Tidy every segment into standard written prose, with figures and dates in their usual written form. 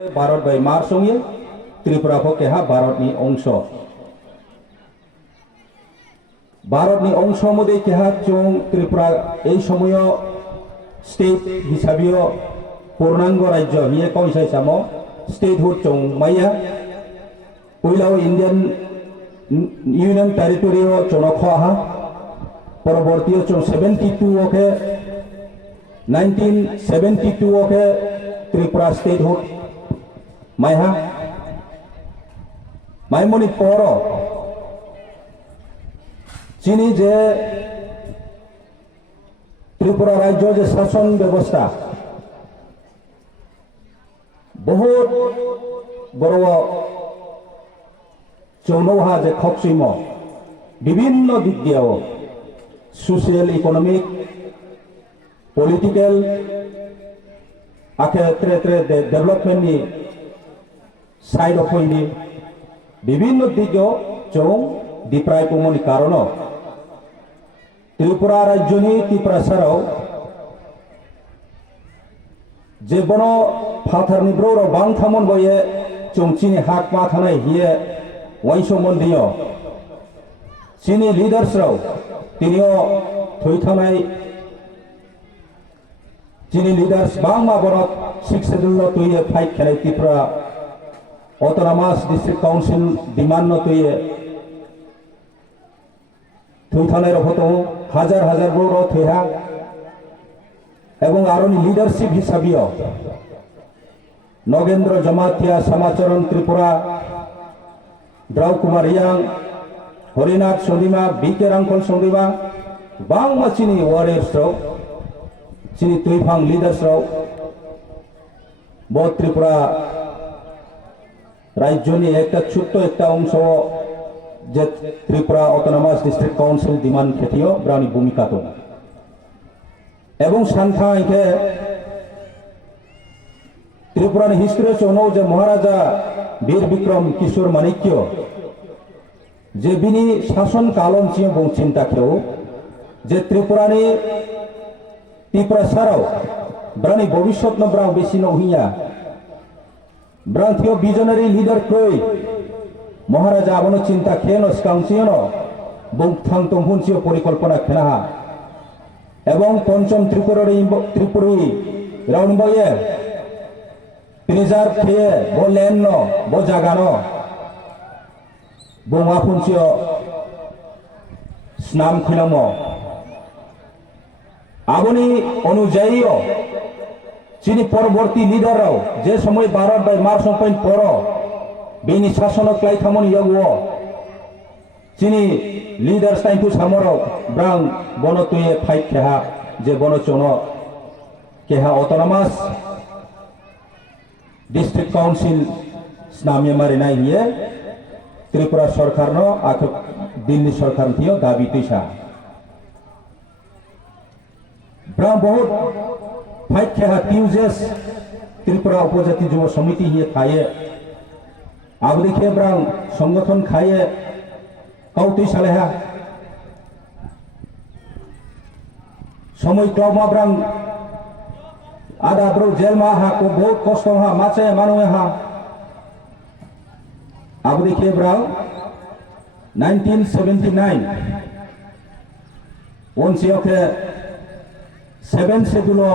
Bharat bai mar songye Tripura ko keha Bharat ni ongsho Bharat ni ongsho mode keha chong Tripura ei somoyo state hisabio purnango rajyo hiye koisai samo statehood chong maya poilao Indian Union Territory o chonokho aha পরবর্তীয় চং 72 ওকে 1972 ওকে Tripura statehood মাইহা মাইমনি পর চিনি যে ত্রিপুরা রাজ্য যে শাসন ব্যবস্থা বহুত বড় চৌনৌহা যে খকসিম বিভিন্ন দিক দিয়েও সোশিয়াল ইকোনমিক পলিটিক্যাল আখেত্রে ডেভেলপমেন্ট नि সাইড অফ হইনি বিভিন্ন দিকেও চৌ ডিপ্রায় কমনি কারণ ত্রিপুরা রাজ্যনি ত্রিপুরা সারাও যে বন ফাথারনি ব্রোর বাং থামন বয়ে চংচিনি হাক মা থানায় হিয়ে ওয়াইসো মন্দিও চিনি লিডার্সরাও তিনিও থইথানাই চিনি লিডার্স বাংমা বরত শিক্ষাদুল্ল তৈয়ে ফাইট খেলাই Tripura autonomous district council demand তৈয়ে থইথানাই রহত হাজার হাজার বড় থৈহা এবং আরনি লিডারশিপ হিসাবেও নগেন্দ্র জমাতিয়া সমাচরণ ত্রিপুরা দ্রাউ কুমার ইয়াং হরিনাথ সন্দিমা বিকে রাংখল সন্দিমা বাংমা চিনি ওয়ারিয়ার্সরাও চিনি তুইফাং লিডার্সরাও ব ত্রিপুরা রাজ্যনি একটা ছোট্ট একটা অংশ যে Tripura autonomous district council demand খেতিও ব্রাউনি ভূমিকা দं এবং সান্থা ইকে ত্রিপুরানি হিস্ট্রি চনো যে মহারাজা বীর বিক্রম কিশোর মানিক্য যে বিনি শাসন কালম চিয়ে বং চিন্তা খেও যে ত্রিপুরানি ত্রিপুরা সারাও ব্রানি ভবিষ্যৎ ন ব্রাং বেশি নহিয়া ব্রাং থিও ভিজনারি লিডার কই মহারাজা আবনো চিন্তা খেন স্কাউন্সিয়ন বং থাং তংহুন চিও পরিকল্পনা খেনাহা এবং পঞ্চম ত্রিপুরি রাউন্ড বয়ে প্রিজার্ভ খেয়ে বো ল্যান্ড বো জাগানো বং আফুনচিও স্নাম খিলাম আবনি অনুযায়ীও চিনি পরবর্তী লিডাররাও যে সময় ভারত বাই মার সম্পইন পর বেনি শাসন ক্লাই থামন ইয়াগো চিনি লিডার্স টাইম টু সামরও ব্রাং বন তুয়ে ফাইট খেহা যে বন চন কেহা অটোনমাস ডিস্ট্রিক্ট কাউন্সিল স্নামে মারিনাই হিয়ে ত্রিপুরা সরকার ন আখ দিল্লি সরকার থিও দাবি তৈসা ব্রাং বহুত ফাইট খেহা টিউজেস ত্রিপুরা উপজাতি যুব সমিতি হিয়ে খায়ে আবদি খে ব্রাং সংগঠন খায়ে কাউ তৈসা লেহা সময় ক্লমা ব্রাং আদা ব্রো জেল মা হা কো বহুত কষ্ট হা মাছে মানুয়ে হা আবদি খে ব্রাং 1979 ওনসিওকে 7 সেদুলো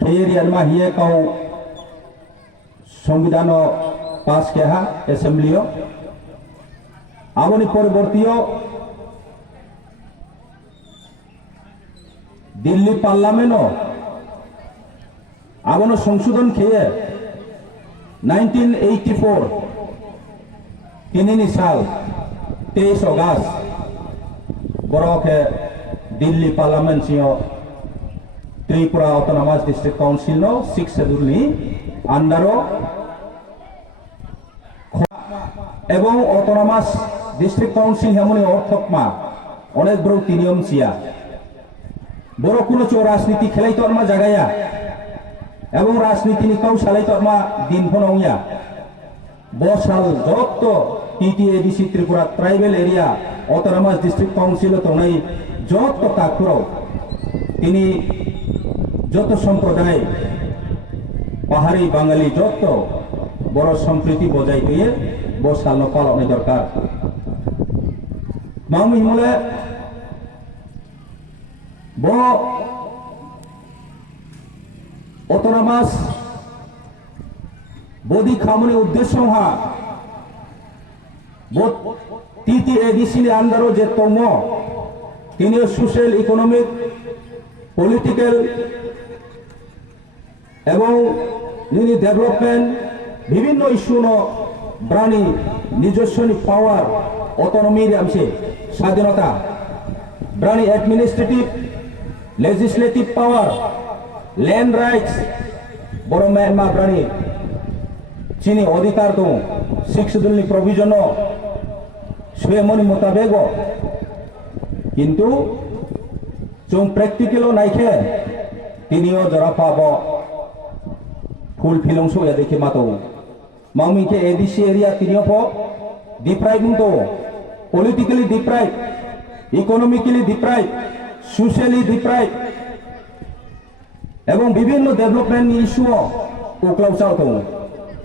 খেয়েরিয়ান মা হিয়ে কাউ সংবিধান পাস কেহা অ্যাসেম্বলিও আবনি পরবর্তীও দিল্লি পার্লামেন্টও আবনো সংশোধন খেয়ে 1984 তিনিনি সাল 23 অগাস্ট বড়কে দিল্লি পার্লামেন্ট সিও ত্রিপুরা অটোনমাস ডিস্ট্রিক্ট কাউন্সিল নো 6 সেদুলনি আন্ডারও এবং অটোনমাস ডিস্ট্রিক্ট কাউন্সিল হেমনি অর্থকমা অনেক বড় নিয়ম চিয়া বড় কোনো চো রাজনীতি খেলাই তরমা জাগায়া এবং রাজনীতি নিকাও সালাই তরমা দিন ফনইয়া বসাল যত TTADC Tripura tribal area autonomous district council তনাই যত কাকুরাও তিনি যত সম্প্রদায় পাহাড়ি বাঙালি যত বড় সম্প্রীতি বজায় দিয়ে বসাল পালনের দরকার মামি হলে বড় অটোনমাস বডি খামনি উদ্দেশ্য হা তিতি এডিসিনি আন্ডারও যে তম তিনি সোশ্যাল ইকোনমিক পলিটিক্যাল এবং ডেভেলপমেন্ট বিভিন্ন ইস্যু ব্রানি নিজস্ব পাওয়ার অটোনমির আমছে স্বাধীনতা ব্রানি অ্যাডমিনিস্ট্রেটিভ লেজিসলেটিভ পাওয়ার ল্যান্ড রাইটস বড় ম্যানমা ব্রানি চিনি অধিকার দো শিক্ষাদুলনি প্রভিজন সুয়েমনি মোতাবেক কিন্তু जों प्रेक्टिकल नायखे तिनियो जरा पाब फुल फिलं सो या देखे मातो मामी के एडीसी एरिया तिनियो पो डिप्राइव तो politically deprive economically deprive socially deprive एवं विभिन्न डेवलपमेंट इश्यू उक्लाव चावतो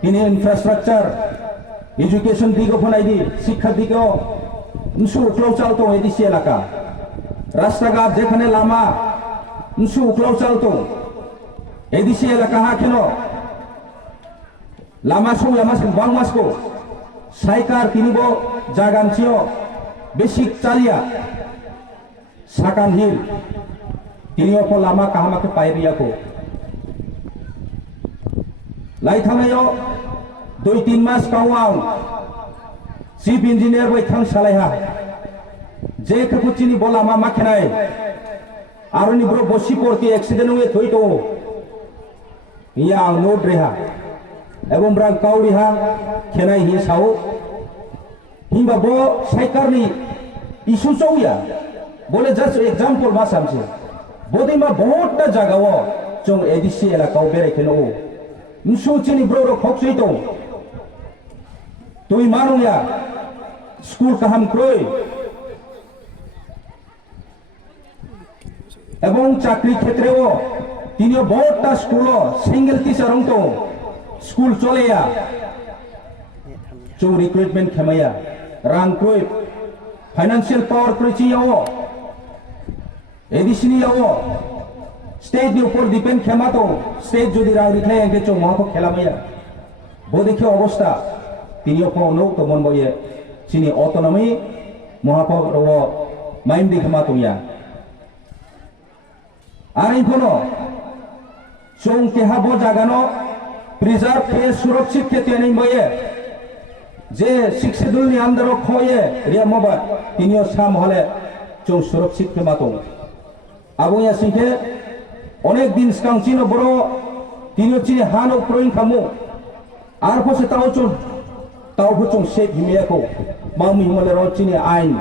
तिनि इंफ्रास्ट्राक्चर एजुकेशन दिगो फनाइदि शिक्षा दिगो उनसु उक्लाव चावतो एडीसी एलाका রাস্তাঘাট যেখানে লামা উনসু উকলাও চালতো এদিসি এলাকা হা কেন লামা সৌ লামাস বাং মাসকো সাইকার কিনিব জাগানছিও বেসিক চালিয়া সাকান হিল তিনিও ফ লামা কাহামাকে পাইরিয়াকো লাইথানাयो 2-3 মাস কাওয়াও চিফ ইঞ্জিনিয়ার বাই থাং সালাইहा जे कपुचिनी बोला मा माखेनाय आरोनि ब्रो बसि परति एक्सीडेंट हुए थई तो या नोट रेहा एवं ब्रां काउरिहा खेनाय हि साउ हिंबा बो साइकारनि इशू चौया बोले जस्ट एग्जांपल मा सामसे बोदि मा बहुतटा जागाओ जों एडीसी एलाकाव बेरायखेनो नसुचिनी ब्रो रो खक्सै तो तुई मानुया स्कूल काहाम क्रय এবং চাকরি ক্ষেত্রেও তিনিও বহুতটা স্কুল সিঙ্গেল টিচার তো স্কুল চলেয়া চৌ রিক্রুটমেন্ট খেমাইয়া রাং ক্রয় ফাইনান্সিয়াল পাওয়ার ক্রয়চিয়াও এডিশনিয়াও স্টেট नि উপর ডিপেন্ড খেমা তো স্টেট যদি রাং রিখলাই আগে চৌ মাকো খেলামাইয়া বদিকে অবস্থা তিনিও ফনো তো মন বয়ে চিনি অটোনমি মহাপর মাইন্ড খেমা তোয়া আর ইখনো চং কেহাবো জাগানো প্রিজার্ভ কে সুরক্ষিত কে তেনি ময়ে যে শিক্ষাদুলনি আন্দারো খয়ে রিয়া মবা তিনিও সাম হলে চং সুরক্ষিত কে মাতো আবুয়া সিংকে অনেক দিন স্কাংচিনো বড় তিনিও চিনি হানো প্রইন খামু আর ফসে তাও চং সে ভিমিয়াকো মামি মলে র চিনি আইন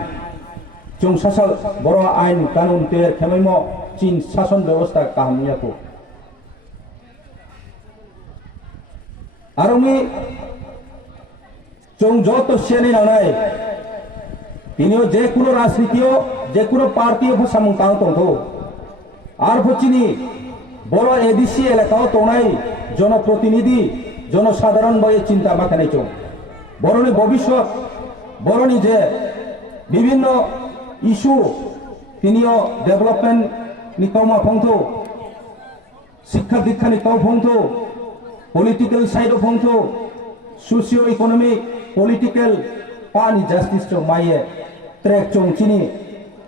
চং সাসাল বড় আইন কানুন তের খেমাইমো চীন শাসন ব্যবস্থা কাহামিয়াকো আর আমি চং যত সেনে নানাই তিনিও যে কোনো রাজনীতিও যে কোনো পার্টিও সামুং কাং তো আর হচ্ছিনি বড় এডিসি এলাকাও তোনাই জনপ্রতিনিধি জনসাধারণ বয়ে চিন্তা মাখানাই চং বরনি ভবিষ্যৎ বরনি যে বিভিন্ন ইস্যু তিনিও ডেভেলপমেন্ট নিকাউমা ফংথো শিক্ষা দীক্ষা নিকাউ ফংথো পলিটিক্যাল সাইড ফংথো সোশিও ইকোনমিক পলিটিক্যাল পানি জাস্টিস চং মাইয়ে ট্র্যাক চং চিনি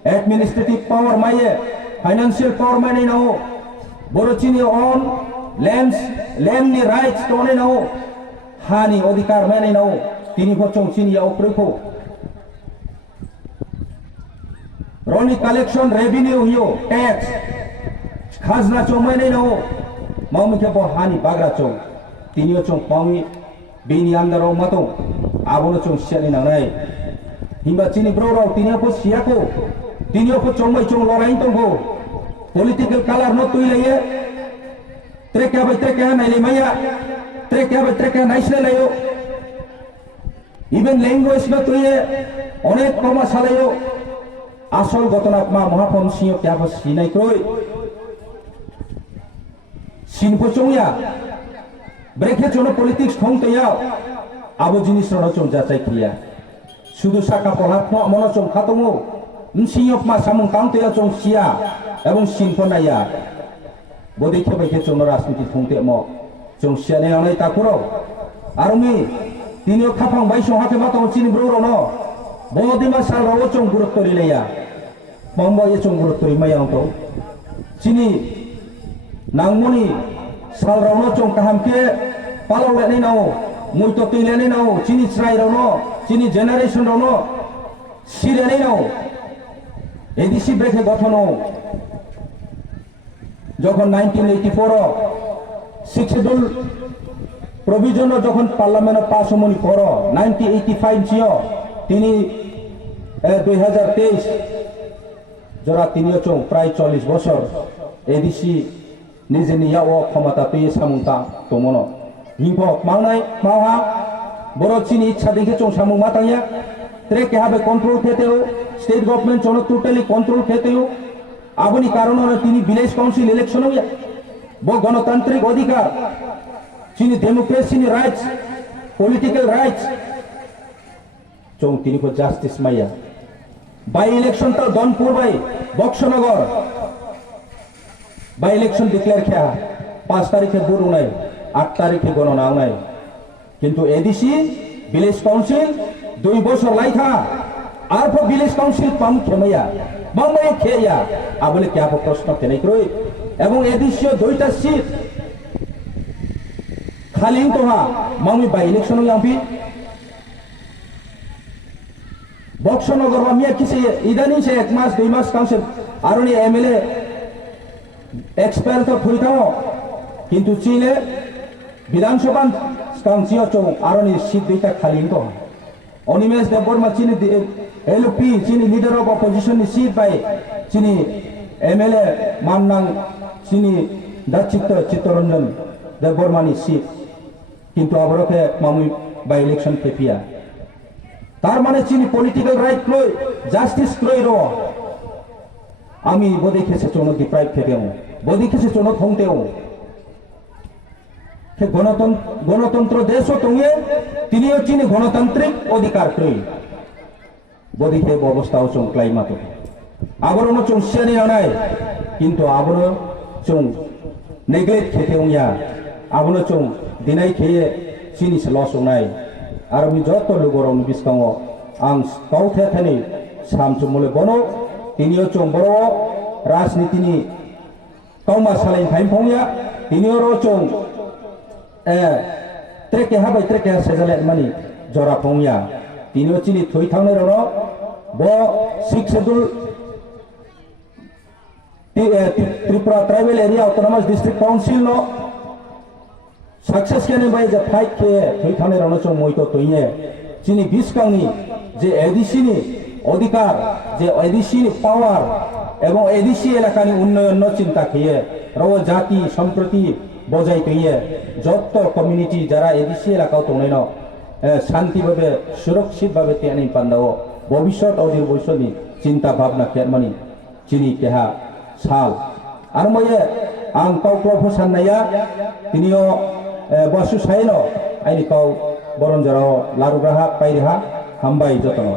অ্যাডমিনিস্ট্রেটিভ পাওয়ার মাইয়ে ফাইনান্সিয়াল পাওয়ার মাইনে নাও বড় চিনি অন ল্যান্ডনি রাইটস তোনে নাও হানি অধিকার মাইনে নাও তিনি চং চিনি অপ্রেখো रॉनी कलेक्शन रेवेन्यू हियो टैक्स खाजना चौमाने न हो माउमी के बो हानि बाग्रा चौ तिनियो चौ पाउमी बेनि अंदर मतो आबोनो चौ सियानि नांनाय हिंबा चिनि ब्रो राव तिनियो को सियाको तिनियो को चौमै चौ लराइन तंगो पॉलिटिकल कलर न तुइलाये ट्रेका नाइले माया ट्रेका नाइसले लायो इवन लैंग्वेज न तुइये अनेक कमा सालायो আসল ঘটনা মা মহাপম সিংহ কেবো সিনাই ক্রয় সিনপো চংয়া ব্রেকে চং পলিটিক্স থংতেয়াও আবো জিনিস রনো চং যাচাই খিয়া শুধু সাকা পলাত মনো চং খাতমো সিয়প মা সামুং কাউতেয়া চং সিয়া এবং সিনফনাইয়া বদিকে বাইকে চং রাজনীতি থংতে ম চং সিয়ানে অনাই তাকুরো আরমি তিনিও খাফাং বাইসং হাতে মাতাও চিনি ব্রো রনো বদিমা সাল রো চং গুরুত্ব রিলেয়া মম্বা এ চং গুরুত্ব রিমায়াং তো চিনি নাংমনি সাল রনো চং কাহামকে পালাও লেনে নাও মুই তো তিলেনে নাও চিনি শ্রাই রনো চিনি জেনারেশন রনো সিরেনে নাও এডিসি ব্রেকে গঠন যখন 1984 শিডিউল প্রভিজন যখন পার্লামেন্ট পাস হমনি পর 1985 ছিও তিনি 2023 জরা তিনিও চং প্রায় 40 বছর এডিসি নিজে নিয়া ও ক্ষমতা পেয়ে সামুংতা তমন হিংফ মাওনাই মাওহা বড় চিনি ইচ্ছা দেখে চং সামুং মাতাইয়া ট্রেকে হাবে কন্ট্রোল খেতেও স্টেট গভর্নমেন্ট চন টোটালি কন্ট্রোল খেতেও আবনি কারণ তিনি ভিলেজ কাউন্সিল ইলেকশন হইয়া গণতান্ত্রিক অধিকার চিনি ডেমোক্রেসি রাইটস পলিটিক্যাল রাইটস চং তিনি জাস্টিস মাইয়া বাই ইলেকশন তো Dhanpur by Boxanagar by election declare খেয়া 5 তারিখে বুড় নাই 8 তারিখে গণনা নাই কিন্তু এডিসি ভিলেজ কাউন্সিল 2 বছর লাইথা আর ভিলেজ কাউন্সিল পাম খেমাইয়া বাংলায় খেয়া আবলে কে আপো প্রশ্ন কেনে কই এবং এডিসিও 2টা সিট খালি তোহা মামি বাই ইলেকশন ইয়াম্পি বক্সনগর মিয়া কিসে ইদানি সে 1 মাস 2 মাস কাউন্সিল আরনি এমএলএ এক্সপায়ার তো ফুইতাও কিন্তু চিলে বিধানসভা কাউন্সিল চং আরনি সিট 2টা খালি তো অনিমেশ দেববর্মা চিনি এলপি চিনি লিডার অফ অপোজিশন নি সিট বাই চিনি এমএলএ মাননাং চিনি চিত্তরঞ্জন দেববর্মানি সিট কিন্তু অবরকে মামুই বাই ইলেকশন পেপিয়া তার মানে চিনি পলিটিক্যাল রাইট লই জাস্টিস লই র আমি বদি খেসে চন ডিপ্রাইভ খেতেও বদি খেসে চন থংতেও সে গণতন্ত্র দেশও তঙ্গে তিনিও চিনি গণতান্ত্রিক অধিকার লই বদি খে অবস্থাও চং ক্লাইমাত আবরণ চং সিয়ানি আনাই কিন্তু আবরণ চং নেগলেক্ট খেতেও ইয়া আবরণ চং দিনাই খেয়ে চিনি লস নাই আর আমি যত লোগরম বিস্কাও আং কাউথে থানি সামচুমলে বনো তিনিও চং বড় রাজনীতিনি কাউমা সালাইন ফাইমফংয়া তিনিও র চং ট্রেকে হাবাই ট্রেকে সেজালে মানি জরা ফংয়া তিনিও চিনি থই থাংনে র ব 6 schedule Tripura tribal area autonomous district council no success केने बाय जे फाइट के थई थाने रनचो मइतो तइए चिनि बिसकांनि जे एडिसि नि अधिकार जे एडिसि नि पावर एवं एडिसि एलाकानि उन्नयन चिंता किए रव जाति सम्प्रति बजाय तइए जत कम्युनिटी যারা एडिसि एलाकाव तंनाय न शांति भावे सुरक्षित भावे तेनि पान्दाव भविष्यत अदिर भविष्यनि चिंता भावना केरमानि चिनि केहा साल आरो मये आं काउक्ल फोसाननाया तिनियो बसु साइनो आइनि काउ बरनजराव लारुग्राहा पाइरहा हामबाय जतन